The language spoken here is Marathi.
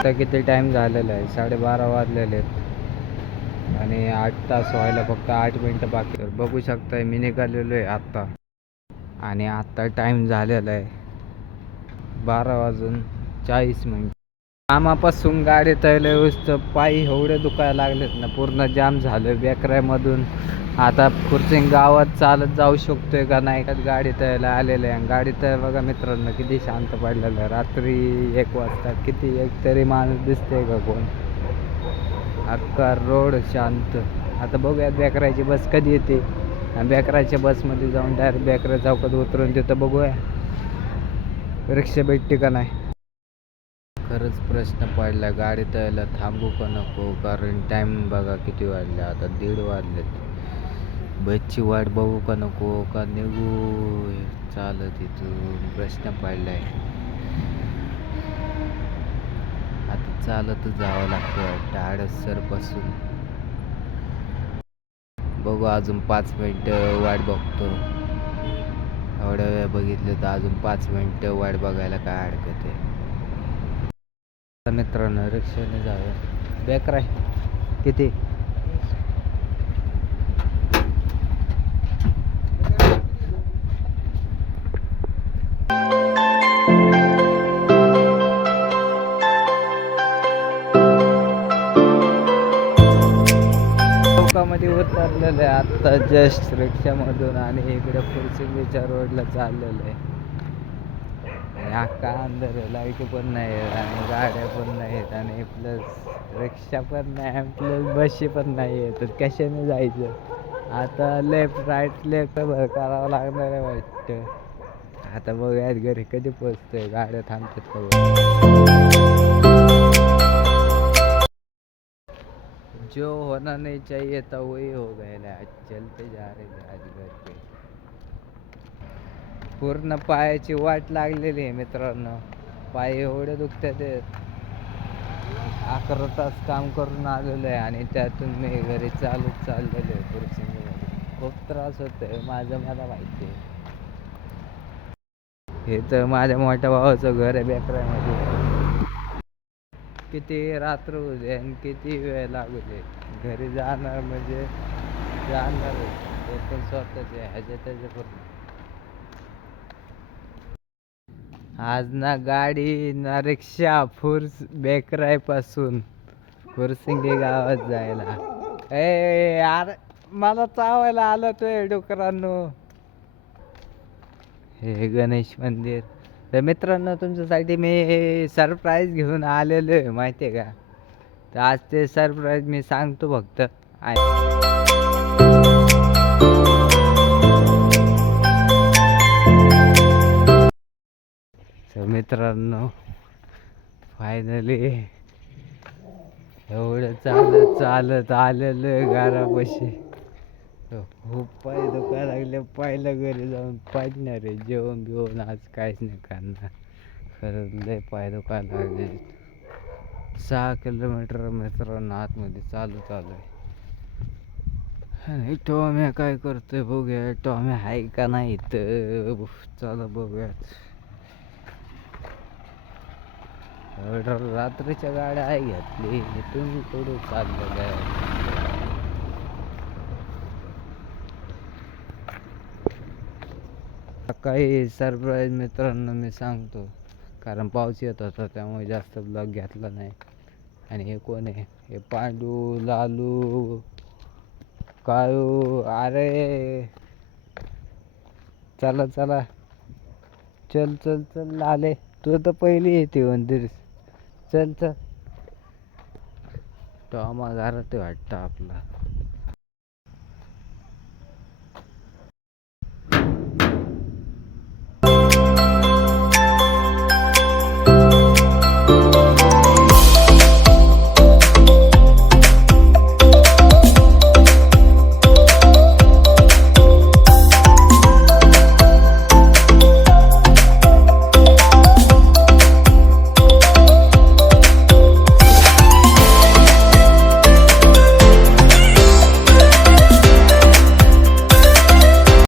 आता किती टाईम झालेला आहे? साडेबारा वाजलेले आहेत. आणि आठ तास व्हायला फक्त आठ मिनटं बाकी तर बघू शकताय मी निघालेलो आहे आत्ता आणि आत्ता टाईम झालेला आहे. बारा वाजून चाळीस मिनिट. कामापासून गाडी तयला पायी एवढे दुखायला लागलेत ना पूर्ण जाम झालं बेकऱ्यामधून. आता खुर्चिंग गावात चालत जाऊ शकतोय का नाही का गाडी तळायला आलेलं आहे. गाडी तर बघा मित्रांनो किती शांत पडलेलं आहे. रात्री एक वाजता किती एक तरी माणूस दिसतोय का कोण? अख्खा रोड शांत. आता बघूया बेकऱ्याची बस कधी येते. आणि बेकराच्या बसमध्ये जाऊन डायरेक्ट बेकरा चौकात उतरून तिथं बघूया. रिक्षा भेटते का नाही? खरंच प्रश्न पडला. गाडी तयाला थांबू का नको? कारण टाईम बघा किती वाजले. आता दीड वाजलेत. बसची वाट बघू का नको? का निघू? चालत इथून. प्रश्न पडलाय. आता चालतच जावं लागतं. टाळसरपासून बघू अजून पाच मिनटं वाट बघतो. एवढ्या वेळ बघितलं तर अजून पाच मिनटं वाट बघायला काय हरकत आहे? मित्रांनो रिक्षाने जाऊया. बेकर आहे किती? चौकामध्ये उतरलेलं आहे. आत्ता जस्ट रिक्षामधून आणि इकडे फुलसिंगीच्या रोडला चाललेलं आहे. आणि अख्खा लाइट पण नाही आहेत आणि गाड्या पण नाही आहेत आणि प्लस रिक्षा पण नाही आणि प्लस बसशी पण नाही आहेत तर कशाने जायचं? आता लेफ्ट राईट लेफ्ट करावं लागणार आहे वाटतं. आता बघूयात घरी कधी पोचतोय गाड्या थांबतात का जो होना नहीं चाहिए था वही हो गया चलते जा रहे आज घर पे पूर्ण पायाची वाट लागलेली आहे मित्रांनो. पाय एवढे दुखतात अकरा तास काम करून आलेलो आहे आणि त्यातून मी घरी चालत चाललेलो आहे पुरुषांमध्ये खूप त्रास होतोय माझं मला माहिती आहे. हे तर माझ्या मोठ्या भावाचं घर आहे बेकऱ्यामध्ये. किती रात्र होऊ दे आणि किती वेळ लागू दे घरी जाणार म्हणजे जाणार ते पण स्वतःचे ह्याच्या त्याच्या पूर्ण आज ना गाडी ना रिक्षा फुर्स बेकरायपासून फुरसिंगी गावात जायला. ए यार मला चावायला आलं तो डुकरांनो. हे गणेश मंदिर. तर मित्रांनो तुमच्यासाठी मी सरप्राईज घेऊन आलेलो आहे माहिती आहे का? तर आज ते सरप्राईज मी सांगतो फक्त. आहे. मित्रांनो फायनली एवढं चालत चालत आलेलं आहे घरापाशी. खूप पाय दुखा लागले पायला घरी जाऊन पाडणार आहे. जेवण बिवण आज काहीच नाही करणार. खरंच लय पाय दुखा लागले. सहा किलोमीटर मित्रांनो आतमध्ये चालू चालू आहे. आणि टॉम्या काय करतोय बघूया टॉम्या आहे का नाही तर चला बघूयात एवढं रात्रीच्या गाड्या आहे घेतली इथून थोडं चाललेलं आहे काही सरप्राईज मित्रांना मी सांगतो कारण पाऊस येत होता त्यामुळे जास्त ब्लॉग घेतला नाही. आणि हे कोण आहे? हे पांडू लालू काळू अरे! चला चला. चल चल चल लाले. तू तर पहिली येते मंदिर चल चल. टॉमा घरात वाटतं आपला.